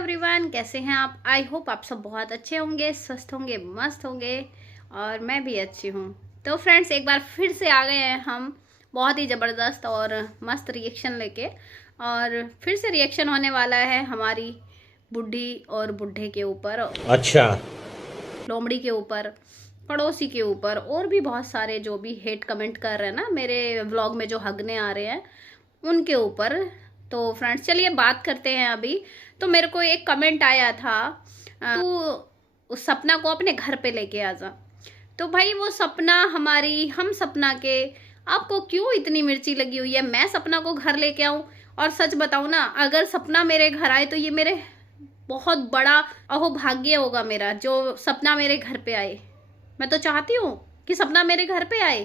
Everyone, कैसे हैं आप। आई होप आप सब बहुत अच्छे होंगे, स्वस्थ होंगे, मस्त होंगे और मैं भी अच्छी हूँ। तो फ्रेंड्स, एक बार फिर से आ गए हैं हम बहुत ही ज़बरदस्त और मस्त रिएक्शन लेके। और फिर से रिएक्शन होने वाला है हमारी बुढ़ी और बुढ़े के ऊपर, अच्छा, लोमड़ी के ऊपर, पड़ोसी के ऊपर और भी बहुत सारे जो भी हेट कमेंट कर रहे हैं ना मेरे व्लॉग में, जो हगने आ रहे हैं उनके ऊपर। तो फ्रेंड्स चलिए बात करते हैं अभी। तो मेरे को एक कमेंट आया था, तू उस सपना को अपने घर पे लेके आ जा। तो भाई वो सपना हमारी, हम सपना के, आपको क्यों इतनी मिर्ची लगी हुई है मैं सपना को घर लेके आऊं। और सच बताऊं ना, अगर सपना मेरे घर आए तो ये मेरे बहुत बड़ा अहोभाग्य होगा मेरा, जो सपना मेरे घर पे आए। मैं तो चाहती हूँ कि सपना मेरे घर पे आए।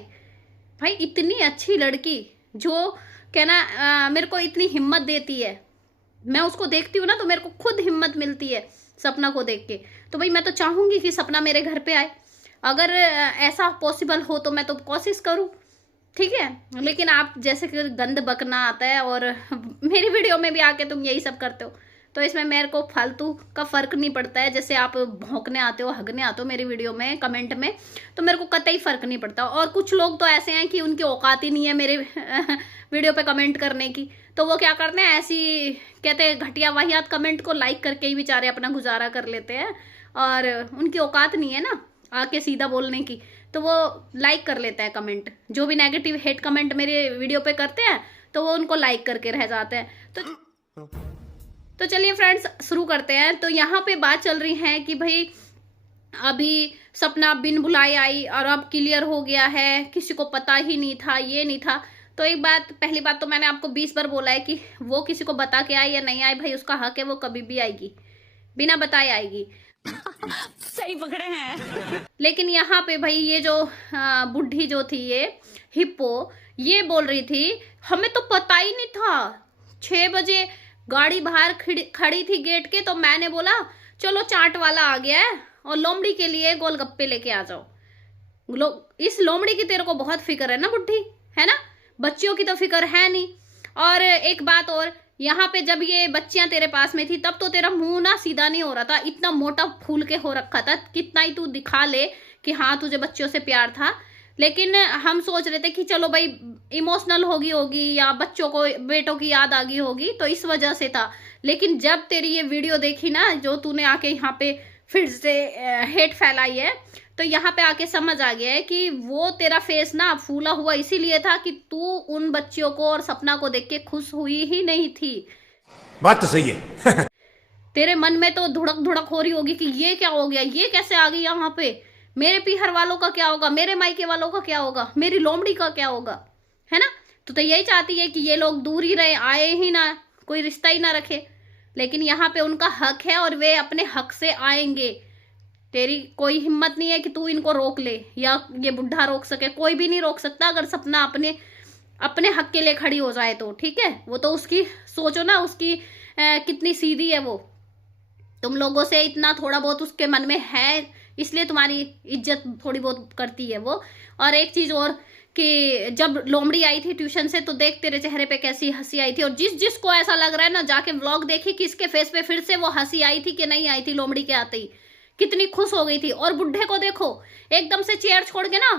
भाई इतनी अच्छी लड़की जो कहना मेरे को इतनी हिम्मत देती है, मैं उसको देखती हूँ ना तो मेरे को खुद हिम्मत मिलती है सपना को देख के। तो भाई मैं तो चाहूंगी कि सपना मेरे घर पे आए। अगर ऐसा पॉसिबल हो तो मैं तो कोशिश करूँ, ठीक है। लेकिन आप जैसे कि गंद बकना आता है और मेरी वीडियो में भी आके तुम यही सब करते हो, तो इसमें मेरे को फालतू का फर्क नहीं पड़ता है। जैसे आप भौंकने आते हो, हगने आते हो मेरी वीडियो में कमेंट में, तो मेरे को कतई फर्क नहीं पड़ता। और कुछ लोग तो ऐसे हैं कि उनकी औकात ही नहीं है मेरे वीडियो पे कमेंट करने की, तो वो क्या करते हैं, ऐसी कहते हैं घटिया वाहियात कमेंट को लाइक करके ही बेचारे अपना गुजारा कर लेते हैं। और उनकी औकात नहीं है ना आके सीधा बोलने की, तो वो लाइक कर लेता है कमेंट। जो भी नेगेटिव हेट कमेंट मेरे वीडियो पे करते हैं तो वो उनको लाइक करके रह जाते हैं। तो चलिए फ्रेंड्स शुरू करते हैं। तो यहाँ पे बात चल रही है कि भाई अभी सपना बिन बुलाए आई और अब क्लियर हो गया है, किसी को पता ही नहीं था, ये नहीं था। तो एक बात, पहली बात तो मैंने आपको 20 बार बोला है कि वो किसी को बता के आए या नहीं आए, भाई उसका हक है, वो कभी भी आएगी, बिना बताए आएगी। सही पकड़े हैं। लेकिन यहाँ पे भाई ये जो बुढ़ी जो थी, ये हिप्पो, ये बोल रही थी हमें तो पता ही नहीं था। 6 बजे गाड़ी बाहर खड़ी थी गेट के, तो मैंने बोला चलो चाट वाला आ गया है और लोमड़ी के लिए गोलगप्पे लेके आ जाओ। इस लोमड़ी की तेरे को बहुत फिक्र है ना बुढ़ी, है ना, बच्चियों की तो फिक्र है नहीं। और एक बात और, यहाँ पे जब ये बच्चियां तेरे पास में थी तब तो तेरा मुंह ना सीधा नहीं हो रहा था, इतना मोटा फूल के हो रखा था। कितना ही तू दिखा ले कि हाँ तुझे बच्चियों से प्यार था, लेकिन हम सोच रहे थे कि चलो भाई इमोशनल होगी या बच्चों को, बेटों की याद आ गई होगी, तो इस वजह से था। लेकिन जब तेरी ये वीडियो देखी ना, जो तूने आके यहाँ पे फिर से हेट फैलाई है, तो यहाँ पे आके समझ आ गया है कि वो तेरा फेस ना फूला हुआ इसीलिए था कि तू उन बच्चियों को और सपना को देख के खुश हुई ही नहीं थी। बात तो सही है। तेरे मन में तो धुड़क धुड़क हो रही होगी कि ये क्या हो गया, ये कैसे आ गई यहाँ पे, मेरे पीहर वालों का क्या होगा, मेरे मायके वालों का क्या होगा, मेरी लोमड़ी का क्या होगा, है ना। तो यही चाहती है कि ये लोग दूर ही रहे, आए ही ना, कोई रिश्ता ही ना रखे। लेकिन यहाँ पे उनका हक है और वे अपने हक से आएंगे। तेरी कोई हिम्मत नहीं है कि तू इनको रोक ले या ये बुढ़ा रोक सके, कोई भी नहीं रोक सकता। अगर सपना अपने अपने हक के लिए खड़ी हो जाए तो ठीक है। वो तो उसकी सोचो ना, उसकी कितनी सीधी है वो, तुम लोगों से इतना थोड़ा बहुत उसके मन में है, इसलिए तुम्हारी इज्जत थोड़ी बहुत करती है वो। और एक चीज और कि जब लोमड़ी आई थी ट्यूशन से, तो देख तेरे चेहरे पे कैसी हंसी आई थी। और जिसको ऐसा लग रहा है ना, जाके व्लॉग देखी कि इसके फेस पे फिर से वो हंसी आई थी कि नहीं आई थी, लोमड़ी के आते ही कितनी खुश हो गई थी। और बुढ़े को देखो, एकदम से चेयर छोड़ के ना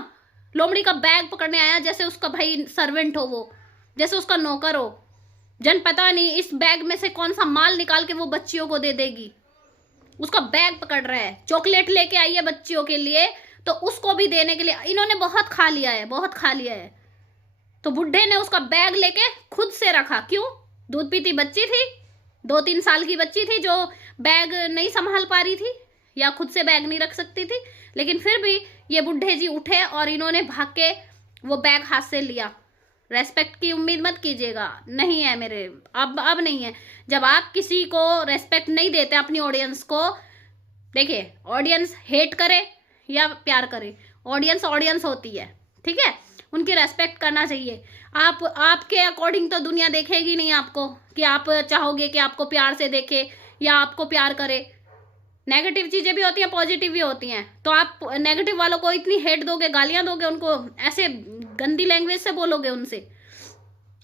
लोमड़ी का बैग पकड़ने आया, जैसे उसका भाई सर्वेंट हो वो, जैसे उसका नौकर हो। जन पता नहीं इस बैग में से कौन सा माल निकाल के वो बच्चियों को दे देगी। उसका बैग पकड़ रहा है, चॉकलेट लेके आई है बच्चियों के लिए, तो उसको भी देने के लिए। इन्होंने बहुत खा लिया है, बहुत खा लिया है। तो बुढ़े ने उसका बैग लेके खुद से रखा। क्यों? दूध पीती बच्ची थी, 2-3 साल की बच्ची थी जो बैग नहीं संभाल पा रही थी या खुद से बैग नहीं रख सकती थी। लेकिन फिर भी ये बुढ़े जी उठे और इन्होंने भाग के वो बैग हाथ से लिया। रेस्पेक्ट की उम्मीद मत कीजिएगा, नहीं है मेरे, अब नहीं है। जब आप किसी को रेस्पेक्ट नहीं देते अपनी ऑडियंस को, देखिए ऑडियंस हेट करे या प्यार करे, ऑडियंस ऑडियंस होती है, ठीक है। उनकी रेस्पेक्ट करना चाहिए। आपके अकॉर्डिंग तो दुनिया देखेगी नहीं आपको, कि आप चाहोगे कि आपको प्यार से देखे या आपको प्यार करे। नेगेटिव चीजें भी होती हैं, पॉजिटिव भी होती हैं। तो आप नेगेटिव वालों को इतनी हेट दोगे, गालियां दोगे, उनको ऐसे गंदी लैंग्वेज से बोलोगे, उनसे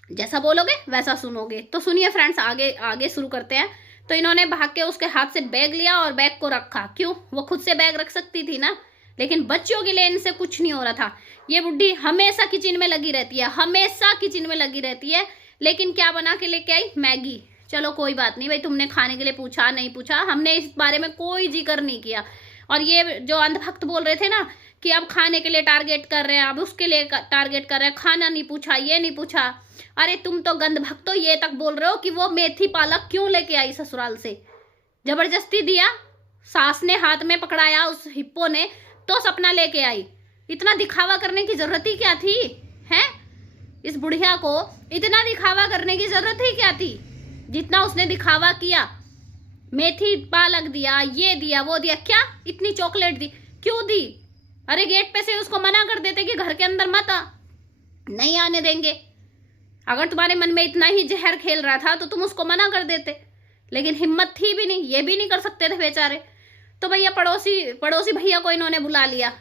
जैसा बोलोगे वैसा सुनोगे। तो सुनिए फ्रेंड्स, आगे आगे शुरू करते हैं। तो इन्होंने भाग के उसके हाथ से बैग लिया और बैग को रखा। क्यों? वो खुद से बैग रख सकती थी ना, लेकिन बच्चों के लिए इनसे कुछ नहीं हो रहा था। ये बुढ़ी हमेशा किचन में लगी रहती है, हमेशा किचन में लगी रहती है। लेकिन क्या बना के लेके आई? मैगी। चलो कोई बात नहीं भाई, तुमने खाने के लिए पूछा नहीं पूछा, हमने इस बारे में कोई जिक्र नहीं किया। और ये जो अंधभक्त बोल रहे थे ना कि अब खाने के लिए टारगेट कर रहे हैं, अब उसके लिए टारगेट कर रहे हैं, खाना नहीं पूछा, ये नहीं पूछा। अरे तुम तो गंधभक्त हो, ये तक बोल रहे हो कि वो मेथी पालक क्यों लेके आई ससुराल से? जबरदस्ती दिया, सास ने हाथ में पकड़ाया उस हिप्पो ने, तो सपना लेके आई। इतना दिखावा करने की जरूरत ही क्या थी? है इस बुढ़िया को इतना दिखावा करने की जरूरत ही क्या थी? जितना उसने दिखावा किया, मेथी पालक दिया, ये दिया, वो दिया, क्या इतनी चॉकलेट दी, क्यों दी? अरे गेट पे से उसको मना कर देते कि घर के अंदर मत आ, नहीं आने देंगे। अगर तुम्हारे मन में इतना ही जहर खेल रहा था तो तुम उसको मना कर देते, लेकिन हिम्मत थी भी नहीं, ये भी नहीं कर सकते थे बेचारे। तो भैया पड़ोसी भैया को इन्होंने बुला लिया,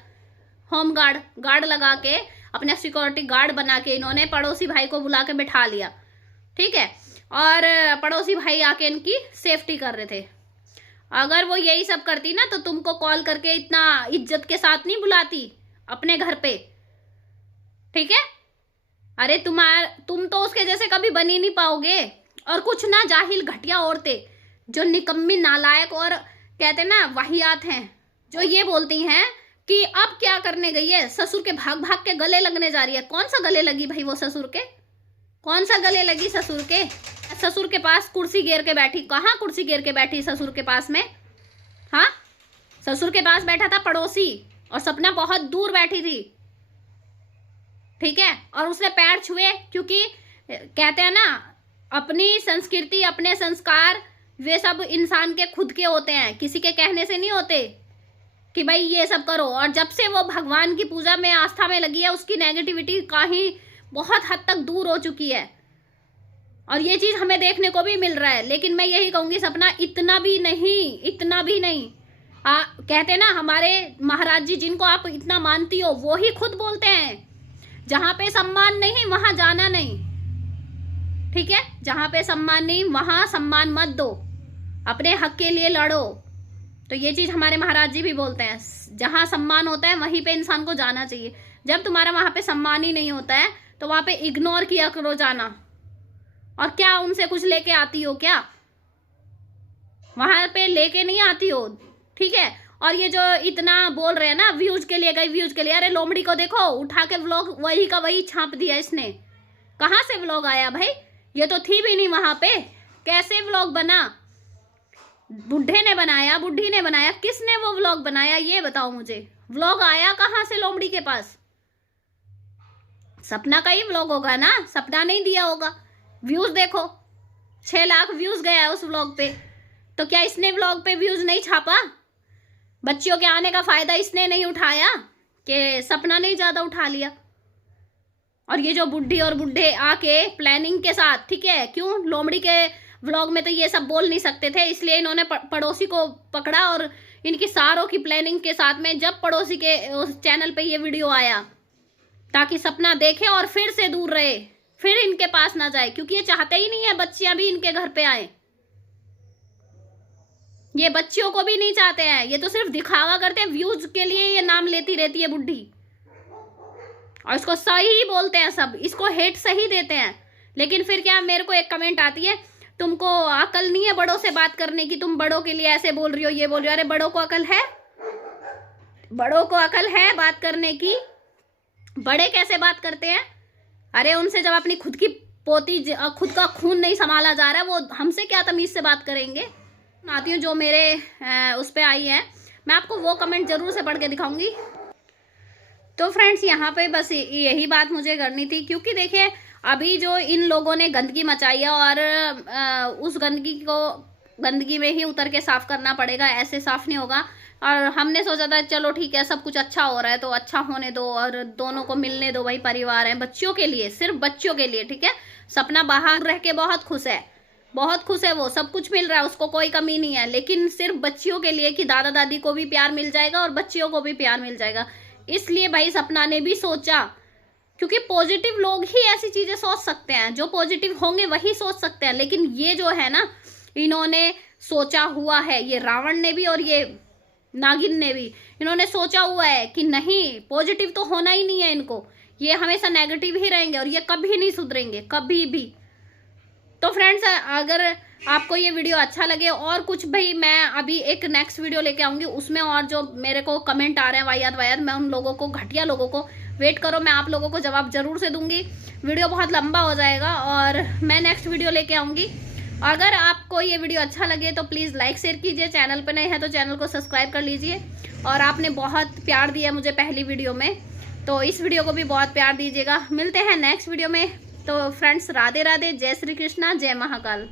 होम गार्ड लगा के, अपने सिक्योरिटी गार्ड बना के इन्होंने पड़ोसी भाई को बुला के बिठा लिया, ठीक है। और पड़ोसी भाई आके इनकी सेफ्टी कर रहे थे। अगर वो यही सब करती ना तो तुमको कॉल करके इतना इज्जत के साथ नहीं बुलाती अपने घर पे, ठीक है। अरे तुम तो उसके जैसे कभी बन ही नहीं पाओगे। और कुछ ना जाहिल घटिया औरतें जो निकम्मी नालायक और कहते ना वाहियात हैं, जो ये बोलती हैं कि अब क्या करने गई है, ससुर के भाग भाग के गले लगने जा रही है। कौन सा गले लगी भाई वो ससुर के? कौन सा गले लगी ससुर के? ससुर के पास कुर्सी घेर के बैठी, कहाँ कुर्सी घेर के बैठी ससुर के पास में? हाँ, ससुर के पास बैठा था पड़ोसी और सपना बहुत दूर बैठी थी, ठीक है। और उसने पैर छुए, क्योंकि कहते हैं ना अपनी संस्कृति, अपने संस्कार, वे सब इंसान के खुद के होते हैं, किसी के कहने से नहीं होते कि भाई ये सब करो। और जब से वो भगवान की पूजा में, आस्था में लगी है, उसकी नेगेटिविटी कहीं बहुत हद तक दूर हो चुकी है। और ये चीज हमें देखने को भी मिल रहा है। लेकिन मैं यही कहूंगी सपना, इतना भी नहीं। कहते ना हमारे महाराज जी, जिनको आप इतना मानती हो, वो ही खुद बोलते हैं जहां पे सम्मान नहीं वहां जाना नहीं, ठीक है। जहां पे सम्मान नहीं वहां सम्मान मत दो, अपने हक के लिए लड़ो। तो ये चीज हमारे महाराज जी भी बोलते हैं, जहां सम्मान होता है वहीं पे इंसान को जाना चाहिए। जब तुम्हारा वहां पे सम्मान ही नहीं होता है तो वहां पे इग्नोर किया करो जाना। और क्या उनसे कुछ लेके आती हो? क्या वहां पे लेके नहीं आती हो, ठीक है। और ये जो इतना बोल रहे हैं ना व्यूज के लिए, व्यूज के लिए, अरे लोमड़ी को देखो उठा के व्लॉग वही का वही छाप दिया इसने। कहाँ से व्लॉग आया भाई? ये तो थी भी नहीं वहां पे, कैसे व्लॉग बना? बुढ़े ने बनाया, बुढ़ी ने बनाया, किसने वो व्लॉग बनाया ये बताओ मुझे। व्लॉग आया कहाँ से लोमड़ी के पास? सपना का ही व्लॉग होगा ना, सपना नहीं दिया होगा। व्यूज देखो, 6 लाख व्यूज गया उस व्लॉग पे, तो क्या इसने व्लॉग पे व्यूज नहीं छापा? बच्चियों के आने का फायदा इसने नहीं उठाया कि सपना नहीं ज्यादा उठा लिया? और ये जो बुढ़ी और बुढ़े आके प्लानिंग के साथ, ठीक है, क्यों लोमड़ी के व्लॉग में तो ये सब बोल नहीं सकते थे, इसलिए इन्होंने पड़ोसी को पकड़ा और इनकी सारों की प्लानिंग के साथ में जब पड़ोसी के उस चैनल पे ये वीडियो आया, ताकि सपना देखे और फिर से दूर रहे, फिर इनके पास ना जाए, क्योंकि ये चाहते ही नहीं है बच्चियां भी इनके घर पे आए। ये बच्चियों को भी नहीं चाहते हैं, ये तो सिर्फ दिखावा करते हैं, व्यूज के लिए ये नाम लेती रहती है बुढ़ी। और इसको सही बोलते हैं सब, इसको हेट सही देते हैं। लेकिन फिर क्या, मेरे को एक कमेंट आती है, तुमको अकल नहीं है बड़ों से बात करने की, तुम बड़ों के लिए ऐसे बोल रही हो, ये बोल रही हो। अरे बड़ों को अकल है? बड़ों को अकल है बात करने की? बड़े कैसे बात करते हैं? अरे उनसे जब अपनी खुद की पोती, खुद का खून नहीं संभाला जा रहा है, वो हमसे क्या तमीज से बात करेंगे? आती हूँ जो मेरे उस पे आई है, मैं आपको वो कमेंट जरूर से पढ़ के दिखाऊंगी। तो फ्रेंड्स यहाँ पे बस यही बात मुझे करनी थी, क्योंकि देखिए अभी जो इन लोगों ने गंदगी मचाई है और उस गंदगी को गंदगी में ही उतर के साफ करना पड़ेगा, ऐसे साफ नहीं होगा। और हमने सोचा था चलो ठीक है, सब कुछ अच्छा हो रहा है तो अच्छा होने दो और दोनों को मिलने दो, भाई परिवार है, बच्चियों के लिए, सिर्फ बच्चियों के लिए, ठीक है। सपना बाहर रह के बहुत खुश है, बहुत खुश है, वो सब कुछ मिल रहा है, उसको कोई कमी नहीं है, लेकिन सिर्फ बच्चियों के लिए कि दादा दादी को भी प्यार मिल जाएगा और बच्चियों को भी प्यार मिल जाएगा। इसलिए भाई सपना ने भी सोचा, क्योंकि पॉजिटिव लोग ही ऐसी चीजें सोच सकते हैं, जो पॉजिटिव होंगे वही सोच सकते हैं। लेकिन ये जो है ना, इन्होंने सोचा हुआ है, ये रावण ने भी और ये नागिन ने भी, इन्होंने सोचा हुआ है कि नहीं, पॉजिटिव तो होना ही नहीं है इनको, ये हमेशा नेगेटिव ही रहेंगे और ये कभी नहीं सुधरेंगे, कभी भी। तो फ्रेंड्स, अगर आपको ये वीडियो अच्छा लगे और कुछ भाई, मैं अभी एक नेक्स्ट वीडियो लेके आऊंगी, उसमें और जो मेरे को कमेंट आ रहे हैं वाहियात, मैं उन लोगों को, घटिया लोगों को, वेट करो, मैं आप लोगों को जवाब जरूर से दूंगी। वीडियो बहुत लंबा हो जाएगा और मैं नेक्स्ट वीडियो लेके आऊंगी। अगर आपको ये वीडियो अच्छा लगे तो प्लीज़ लाइक शेयर कीजिए, चैनल पर नए हैं तो चैनल को सब्सक्राइब कर लीजिए। और आपने बहुत प्यार दिया मुझे पहली वीडियो में, तो इस वीडियो को भी बहुत प्यार दीजिएगा। मिलते हैं नेक्स्ट वीडियो में। तो फ्रेंड्स, राधे राधे, जय श्री कृष्णा, जय महाकाल।